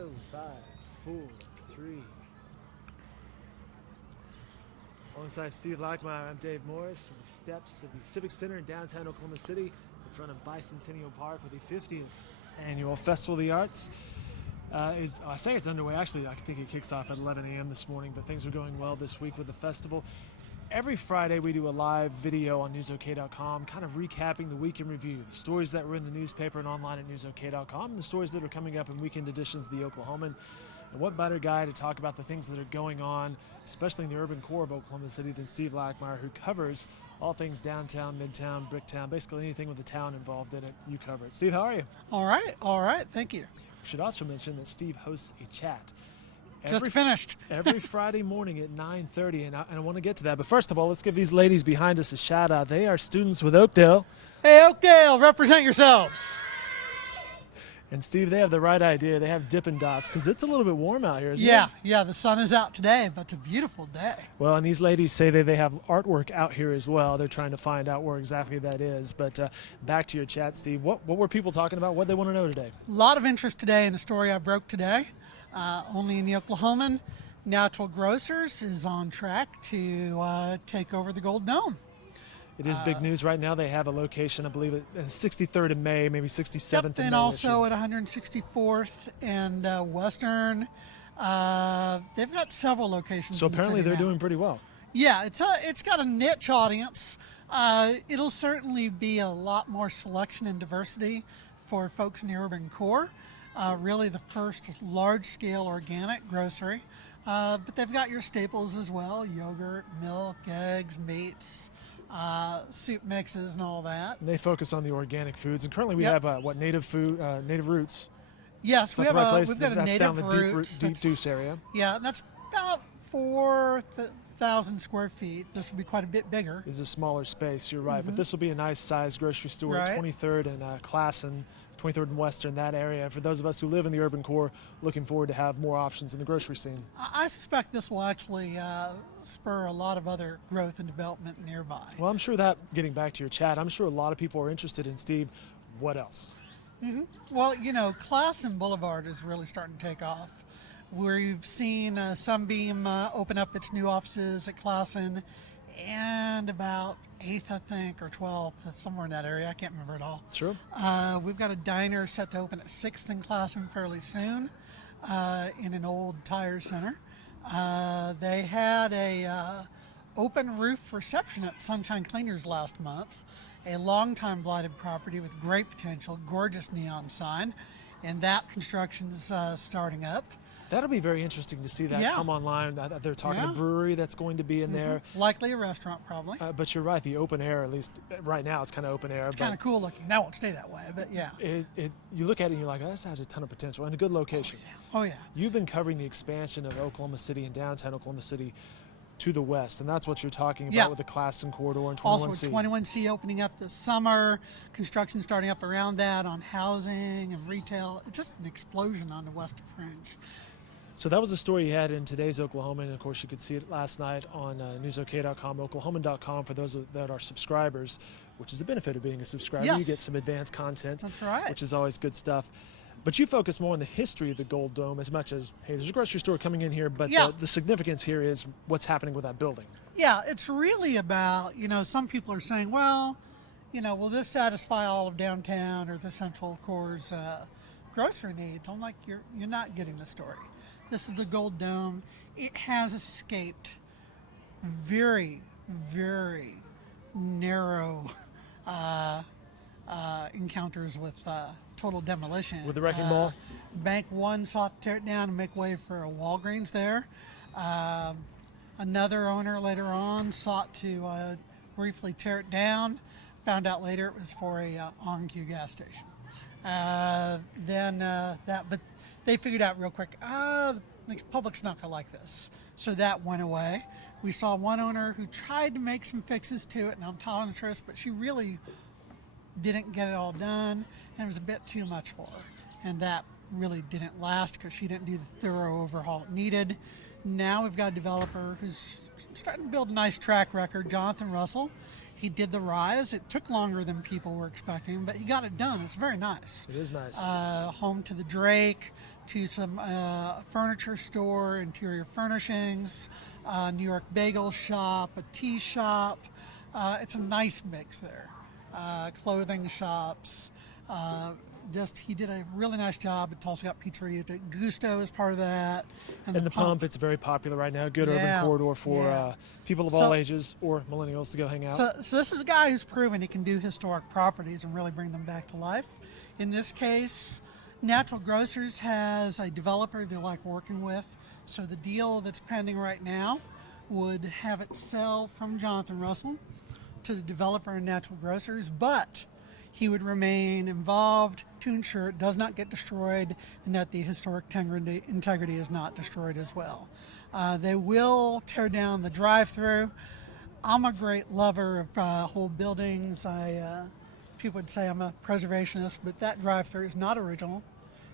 go. 5, 4, 3. Alongside Steve Lockmeyer, I'm Dave Morris. On the steps of the Civic Center in downtown Oklahoma City, in front of Bicentennial Park, with the 50th annual Festival of the Arts. I say it's underway. Actually, I think it kicks off at 11 a.m. this morning, but things are going well this week with the festival. Every Friday, we do a live video on newsok.com, kind of recapping the week in review, the stories that were in the newspaper and online at newsok.com, and the stories that are coming up in weekend editions of the Oklahoman. And what better guy to talk about the things that are going on, especially in the urban core of Oklahoma City, than Steve Lockmeyer, who covers all things downtown, midtown, Bricktown, basically anything with the town involved in it, you cover it. Steve, how are you? All right, thank you. We should also mention that Steve hosts a chat. Just finished. Every Friday morning at 9:30, and I want to get to that. But first of all, let's give these ladies behind us a shout out. They are students with Oakdale. Hey, Oakdale, represent yourselves. And Steve, they have the right idea. They have Dippin' Dots because it's a little bit warm out here, isn't it? Yeah, the sun is out today, but it's a beautiful day. Well, and these ladies say they have artwork out here as well. They're trying to find out where exactly that is. But back to your chat, Steve. What were people talking about? What they want to know today? A lot of interest today in a story I broke today. Only in the Oklahoman, Natural Grocers is on track to take over the Gold Dome. It is big news right now. They have a location, I believe, at 63rd of May, maybe 67th of May. And also at 164th and Western. They've got several locations. So apparently they're now doing pretty well. Yeah, it's got a niche audience. It'll certainly be a lot more selection and diversity for folks in the urban core. Really the first large-scale organic grocery. But they've got your staples as well: yogurt, milk, eggs, meats, soup mixes, and all that. And they focus on the organic foods. And currently we have native food, native roots. Yes, we've got a that's native down the roots. Deep Deuce area. Yeah, that's about 4,000 square feet. This will be quite a bit bigger. It's a smaller space, you're right. But this will be a nice sized grocery store at 23rd and Classen, 23rd and Western, that area. For those of us who live in the urban core, looking forward to have more options in the grocery scene. I suspect this will actually spur a lot of other growth and development nearby. Well, I'm sure that, getting back to your chat, I'm sure a lot of people are interested in, Steve, what else? Well, Classen Boulevard is really starting to take off. We've seen Sunbeam open up its new offices at Classen, and about 8th, I think, or 12th, somewhere in that area. I can't remember it all. Sure. We've got a diner set to open at 6th and Classen fairly soon in an old tire center. They had a open roof reception at Sunshine Cleaners last month, a long-time blighted property with great potential, gorgeous neon sign, and that construction's starting up. That'll be very interesting to see that come online. They're talking a brewery that's going to be in there. Likely a restaurant, probably. But you're right, the open air, at least right now, it's kind of open air. It's kind of cool looking. That won't stay that way, but yeah. You look at it and you're like, oh, this has a ton of potential and a good location. Oh, yeah. You've been covering the expansion of Oklahoma City and downtown Oklahoma City to the west, and that's what you're talking about with the Classen corridor and 21C. Also, 21C opening up this summer, construction starting up around that on housing and retail. It's just an explosion on the western fringe. So that was a story you had in today's Oklahoman, and of course you could see it last night on newsok.com, oklahoman.com for those that are subscribers, which is the benefit of being a subscriber. Yes. You get some advanced content, That's right. which is always good stuff. But you focus more on the history of the Gold Dome as much as, hey, there's a grocery store coming in here, but the significance here is what's happening with that building. Yeah, it's really about, some people are saying, well, will this satisfy all of downtown or the central core's grocery needs? I'm like, you're not getting the story. This is the Gold Dome. It has escaped very, very narrow encounters with total demolition. With the Wrecking Ball? Bank 1 sought to tear it down and make way for a Walgreens there. Another owner later on sought to briefly tear it down. Found out later it was for a on-Q gas station. But they figured out real quick, the public's not going to like this. So that went away. We saw one owner who tried to make some fixes to it, and I'm optometrist, but she really didn't get it all done, and it was a bit too much for her. And that really didn't last because she didn't do the thorough overhaul it needed. Now we've got a developer who's starting to build a nice track record, Jonathan Russell. He did the rise. It took longer than people were expecting, but he got it done. It's very nice. It is nice. Home to the Drake, to some furniture store, interior furnishings, New York bagel shop, a tea shop. It's a nice mix there. Clothing shops. He did a really nice job. It's also got pizzerias. Gusto is part of that. And the Pump, it's very popular right now. Good urban corridor for people of all ages or millennials to go hang out. So this is a guy who's proven he can do historic properties and really bring them back to life. In this case, Natural Grocers has a developer they like working with. So the deal that's pending right now would have it sell from Jonathan Russell to the developer and Natural Grocers, but he would remain involved to ensure it does not get destroyed and that the historic integrity is not destroyed as well. They will tear down the drive-through. I'm a great lover of whole buildings. People would say I'm a preservationist, but that drive-through is not original.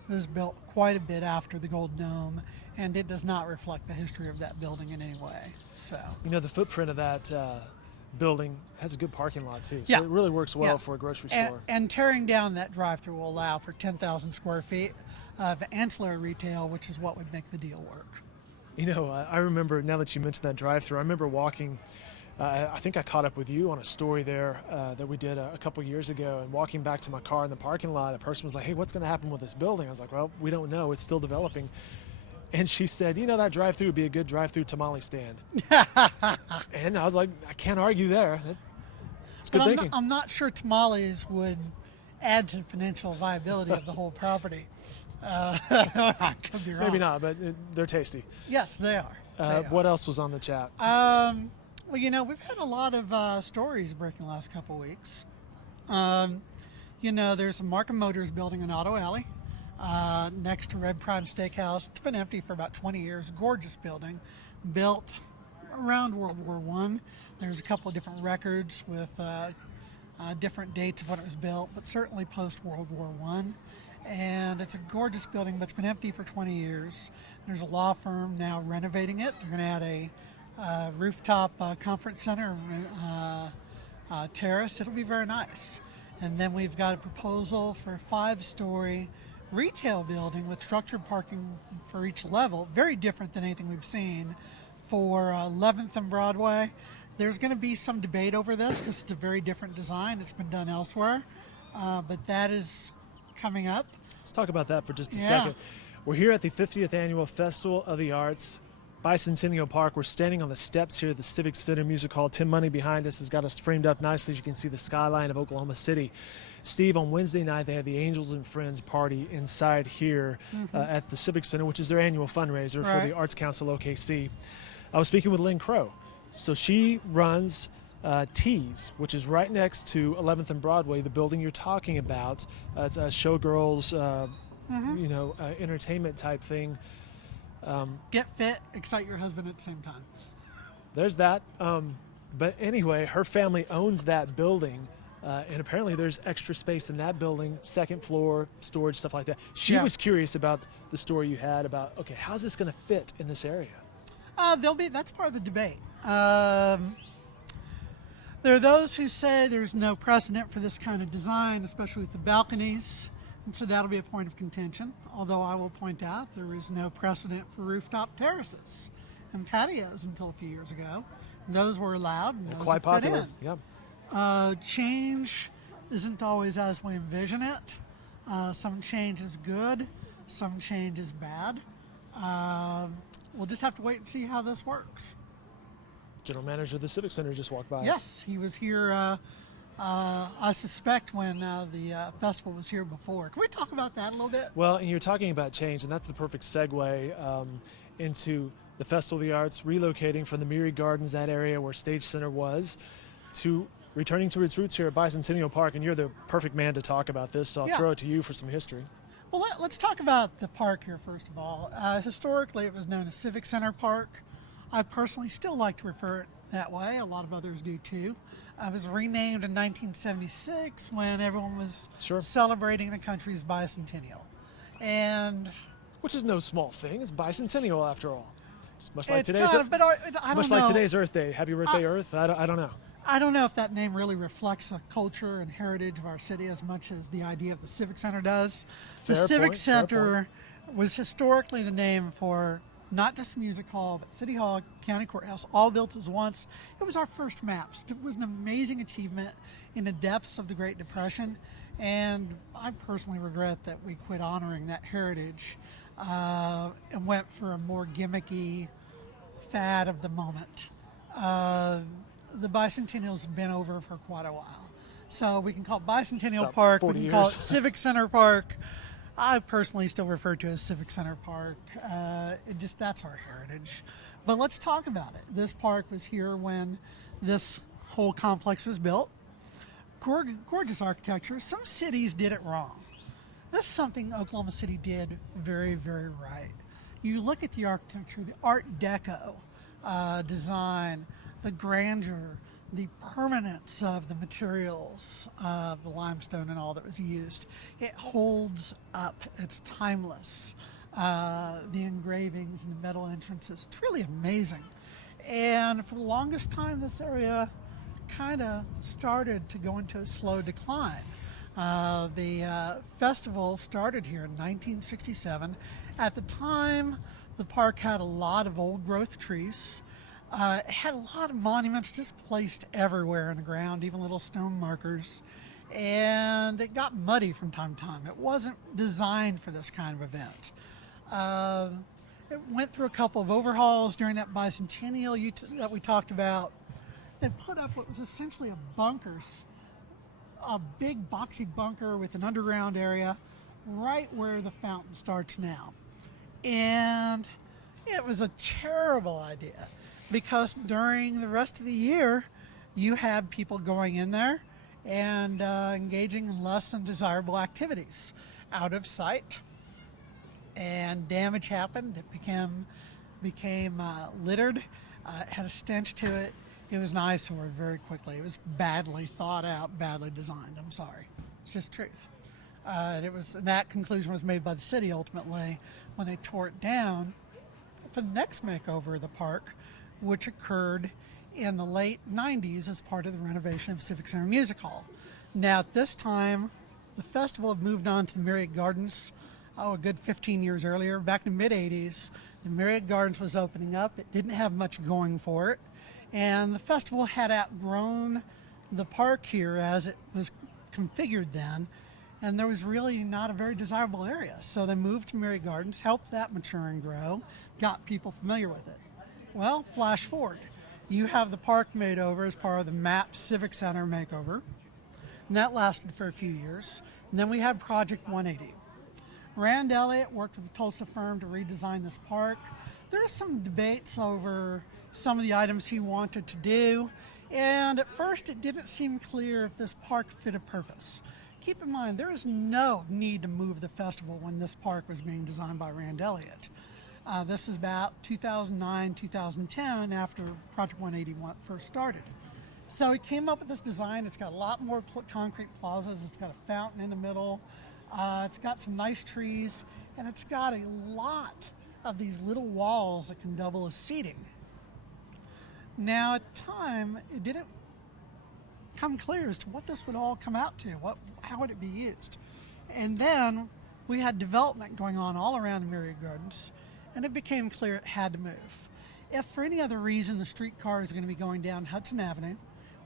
It was built quite a bit after the Gold Dome, and it does not reflect the history of that building in any way. So, the footprint of that building has a good parking lot too, so it really works well for a grocery store. And tearing down that drive-through will allow for 10,000 square feet of ancillary retail, which is what would make the deal work. I remember, now that you mentioned that drive-through, I remember walking, I think I caught up with you on a story there that we did a couple years ago, and walking back to my car in the parking lot, a person was like, hey, what's going to happen with this building? I was like, well, we don't know. It's still developing. And she said, that drive-through would be a good drive-through tamale stand. And I was like, I can't argue there. It's good thinking. I'm not sure tamales would add to the financial viability of the whole property. I could be wrong. Maybe not, but they're tasty. Yes, they are. What else was on the chat? Well, we've had a lot of stories breaking the last couple weeks. There's a Markham Motors building in Auto Alley. Next to Red Prime Steakhouse. It's been empty for about 20 years. Gorgeous building, built around World War I. There's a couple of different records with different dates of when it was built, but certainly post World War I. And it's a gorgeous building, but it's been empty for 20 years. There's a law firm now renovating it. They're going to add a rooftop conference center terrace. It'll be very nice. And then we've got a proposal for a 5-story retail building with structured parking for each level, very different than anything we've seen, for 11th and Broadway. There's going to be some debate over this because it's a very different design. It's been done elsewhere, but that is coming up. Let's talk about that for just a second. We're here at the 50th Annual Festival of the Arts, Bicentennial Park. We're standing on the steps here at the Civic Center Music Hall. Tim Money behind us has got us framed up nicely. As you can see the skyline of Oklahoma City. Steve, on Wednesday night, they had the Angels and Friends party inside here at the Civic Center, which is their annual fundraiser for the Arts Council OKC. I was speaking with Lynn Crow. So she runs Tees, which is right next to 11th and Broadway, the building you're talking about. It's a showgirls, entertainment type thing. Get fit, excite your husband at the same time. There's that. But anyway, her family owns that building. And apparently there's extra space in that building, second floor, storage, stuff like that. She was curious about the story you had about, okay, how's this going to fit in this area? That's part of the debate. There are those who say there's no precedent for this kind of design, especially with the balconies, and so that'll be a point of contention. Although I will point out there is no precedent for rooftop terraces and patios until a few years ago. Those were allowed, and those quite popular. Fit in. Yep. Change isn't always as we envision it. Some change is good, some change is bad. We'll just have to wait and see how this works. General manager of the Civic Center just walked by us. Yes, he was here, I suspect, when the festival was here before. Can we talk about that a little bit? Well, and you're talking about change, and that's the perfect segue into the Festival of the Arts, relocating from the Myriad Gardens, that area where Stage Center was, to returning to its roots here at Bicentennial Park. And you're the perfect man to talk about this, so I'll throw it to you for some history. Well, let's talk about the park here first of all. Historically, it was known as Civic Center Park. I personally still like to refer it that way. A lot of others do too. It was renamed in 1976 when everyone was celebrating the country's bicentennial. And which is no small thing. It's bicentennial after all. Just much like today's Earth Day. Happy birthday, Earth. I don't know. I don't know if that name really reflects the culture and heritage of our city as much as the idea of the Civic Center does. The Civic Center was historically the name for not just the music hall, but City Hall, County Courthouse, all built as once. It was our first maps. It was an amazing achievement in the depths of the Great Depression, and I personally regret that we quit honoring that heritage and went for a more gimmicky fad of the moment. The bicentennial's been over for quite a while. So we can call it Bicentennial About Park, we 40 can call it years. Civic Center Park. I personally still refer to it as Civic Center Park. That's our heritage. But let's talk about it. This park was here when this whole complex was built. Gorgeous architecture. Some cities did it wrong. That's something Oklahoma City did very, very right. You look at the architecture, the Art Deco design, the grandeur, the permanence of the materials of the limestone and all that was used. It holds up. It's timeless. The engravings and the metal entrances. It's really amazing. And for the longest time, this area kind of started to go into a slow decline. The festival started here in 1967. At the time, the park had a lot of old growth trees. It had a lot of monuments just placed everywhere in the ground, even little stone markers. And it got muddy from time to time. It wasn't designed for this kind of event. It went through a couple of overhauls during that bicentennial that we talked about. They put up what was essentially a big boxy bunker with an underground area right where the fountain starts now. And it was a terrible idea because during the rest of the year, you had people going in there and engaging in less than desirable activities out of sight. And damage happened. It became littered. It had a stench to it. It was an eyesore very quickly. It was badly thought out, badly designed. I'm sorry. It's just truth. And that conclusion was made by the city ultimately when they tore it down for the next makeover of the park, which occurred in the late 90s as part of the renovation of Civic Center Music Hall. Now at this time, the festival had moved on to the Myriad Gardens a good 15 years earlier. Back in the mid-80s, the Myriad Gardens was opening up. It didn't have much going for it. And the festival had outgrown the park here as it was configured then. And there was really not a very desirable area. So they moved to Myriad Gardens, helped that mature and grow, got people familiar with it. Well, flash forward. You have the park made over as part of the MAP Civic Center makeover. And that lasted for a few years. And then we had Project 180. Rand Elliott worked with a Tulsa firm to redesign this park. There are some debates over some of the items he wanted to do, and at first it didn't seem clear if this park fit a purpose. Keep in mind, there is no need to move the festival when this park was being designed by Rand Elliott. This is about 2009, 2010, after Project 180 first started. So he came up with this design. It's got a lot more concrete plazas. It's got a fountain in the middle. It's got some nice trees, and it's got a lot of these little walls that can double as seating. Now, at the time, it didn't come clear as to what this would all come out to, how would it be used. And then we had development going on all around the Myriad Gardens, and it became clear it had to move. If for any other reason the streetcar is going to be going down Hudson Avenue,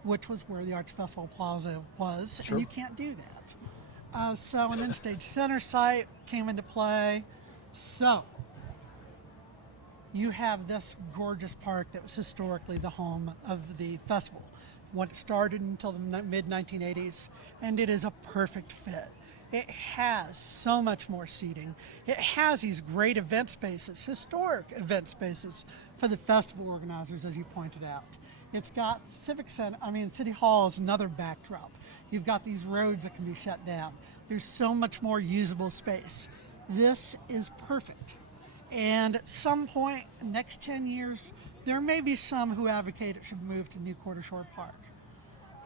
which was where the Arts Festival Plaza was, Sure. and you can't do that. So an in-stage center site came into play. So you have this gorgeous park that was historically the home of the festival. What started until the mid-1980s, and it is a perfect fit. It has so much more seating. It has these great event spaces, historic event spaces for the festival organizers, as you pointed out. It's got City Hall is another backdrop. You've got these roads that can be shut down. There's so much more usable space. This is perfect. And at some point, next 10 years, there may be some who advocate it should move to New Quarter Shore Park.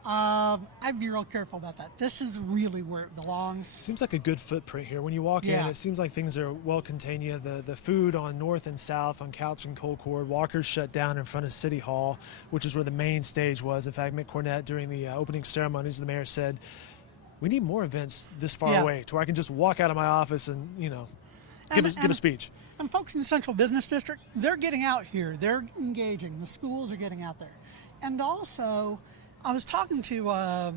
I'd be real careful about that. This is really where it belongs. Seems like a good footprint here. When you walk in, Yeah. it seems like things are well contained. You have the food on North and South, on Couch and Colcord. Walker's shut down in front of City Hall, which is where the main stage was. In fact, Mick Cornett, during the opening ceremonies, the mayor said, we need more events this far Yeah. away to where I can just walk out of my office and, give a speech. And folks in the Central Business District, they're getting out here. They're engaging. The schools are getting out there. And also, I was talking to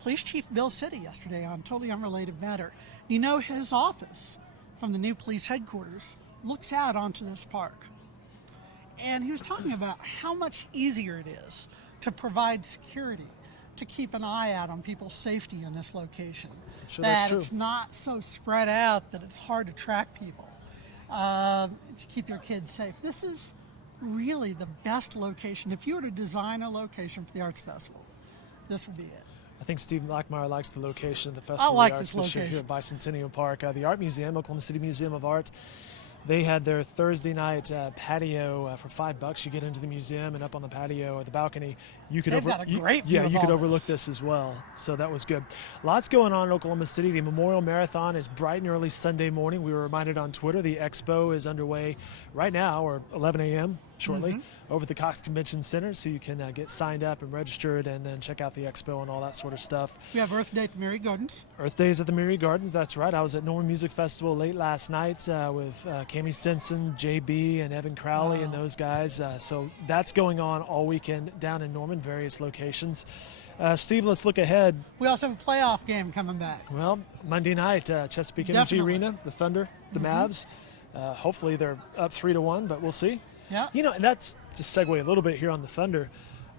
Police Chief Bill City yesterday on a totally unrelated matter. You know, his office from the new police headquarters looks out onto this park. And he was talking about how much easier it is to provide security, to keep an eye out on people's safety in this location. Sure, that that's true. it's not so spread out that it's hard to track people, to keep your kids safe. This is really the best location. If you were to design a location for the Arts Festival, this would be it. I think Steve Lackmeyer likes the location of the Festival like of the Arts this this year here location. at Bicentennial Park. The Art Museum, Oklahoma City Museum of Art, they had their Thursday night patio for $5. You get into the museum, and up on the patio or the balcony, you could They've got a great view yeah, of you could all overlook this. this as well. So that was good. Lots going on in Oklahoma City. The Memorial Marathon is bright and early Sunday morning. We were reminded on Twitter the expo is underway right now, or 11 a.m. shortly, over at the Cox Convention Center. So you can get signed up and registered, and then check out the expo and all that sort of stuff. We have Earth Day at the Mary Gardens. Earth Days at the Myriad Gardens, that's right. I was at Norman Music Festival late last night with Cami Stinson, JB, and Evan Crowley and those guys. So that's going on all weekend down in Norman, various locations. Steve, let's look ahead. We also have a playoff game coming back. Well, Monday night, Chesapeake Energy Definitely. Arena, the Thunder, the Mavs. Hopefully they're up 3-1, but we'll see. Yeah. You know, and that's just segue a little bit here on the Thunder.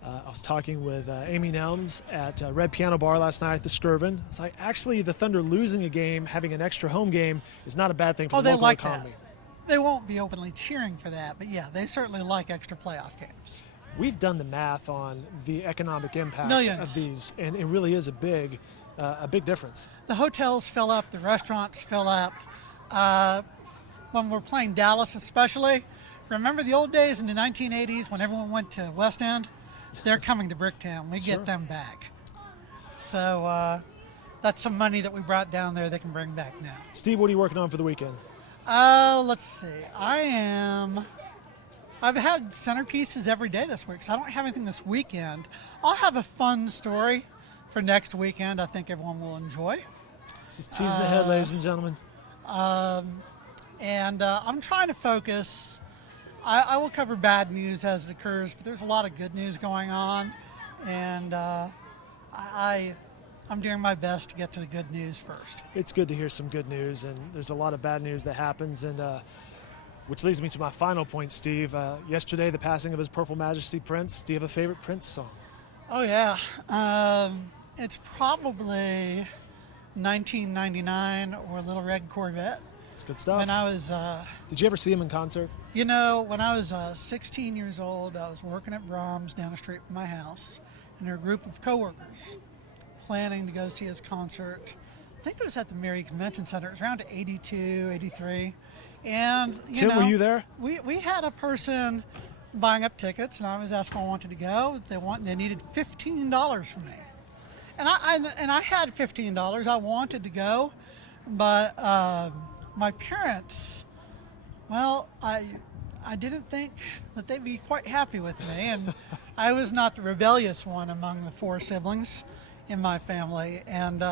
I was talking with Amy Nelms at Red Piano Bar last night at the Skirvin. It's like, actually, the Thunder losing a game, having an extra home game, is not a bad thing for Oh, the they local like economy. that. They won't be openly cheering for that, but yeah, they certainly like extra playoff games. We've done the math on the economic impact Millions. of these, and it really is a big difference. The hotels fill up, the restaurants fill up. When we're playing Dallas especially, remember the old days in the 1980s when everyone went to West End? They're coming to Bricktown. We Sure. get them back. So that's some money that we brought down there they can bring back now. Steve, what are you working on for the weekend? Let's see. I've had centerpieces every day this week, so I don't have anything this weekend. I'll have a fun story for next weekend I think everyone will enjoy. This is teasing ahead, ladies and gentlemen. And I'm trying to focus. I will cover bad news as it occurs, but there's a lot of good news going on, and I'm doing my best to get to the good news first. It's good to hear some good news, and there's a lot of bad news that happens, and which leads me to my final point, Steve. Yesterday, the passing of His Purple Majesty Prince. Do you have a favorite Prince song? Oh yeah, it's probably 1999 or Little Red Corvette. It's good stuff. When I was, Did you ever see him in concert? you know, when I was 16 years old, I was working at Brahms down the street from my house, and there were a group of coworkers planning to go see his concert. I think it was at the Mary Convention Center. It was around 82, 83. And, Tim, were you there? We had a person buying up tickets, and I was asked if I wanted to go. They needed $15 from me. And I had $15. I wanted to go, but my parents, well, I didn't think that they'd be quite happy with me, and I was not the rebellious one among the four siblings in my family. And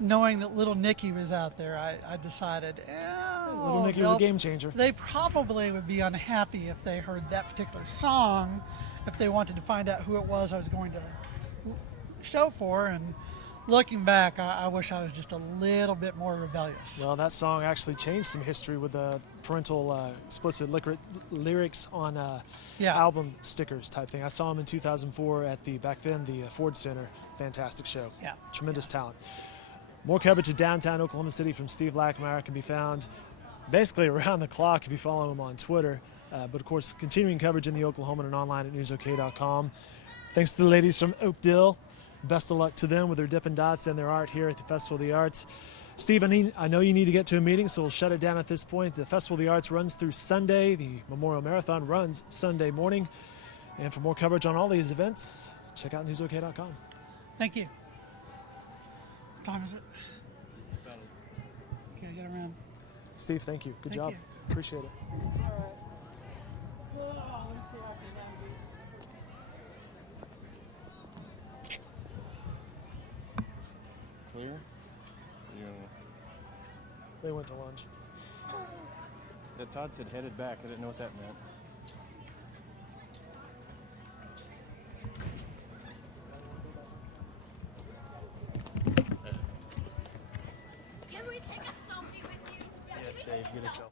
knowing that little Nicky was out there, I decided, Little Nicky was a game changer. they probably would be unhappy if they heard that particular song, if they wanted to find out who it was I was going to show for. And looking back, I wish I was just a little bit more rebellious. Well, that song actually changed some history with the parental explicit lyrics on Yeah. album stickers type thing. I saw him in 2004 at back then the Ford Center. Fantastic show. Yeah. Tremendous talent. More coverage of downtown Oklahoma City from Steve Lackmeyer can be found basically around the clock if you follow him on Twitter. But of course, continuing coverage in the Oklahoman and online at newsok.com. Thanks to the ladies from Oakdale. Best of luck to them with their Dippin' Dots and their art here at the Festival of the Arts. Steve, I know you need to get to a meeting, so we'll shut it down at this point. The Festival of the Arts runs through Sunday. The Memorial Marathon runs Sunday morning. And for more coverage on all these events, check out newsok.com. Thank you. What time is it? Okay, get around. Steve, thank you. Good Thank job. you. Appreciate it. Clear? Yeah. They went to lunch. That Todd said headed back. I didn't know what that meant. Can we take a selfie with you? Yes, Dave, get a selfie.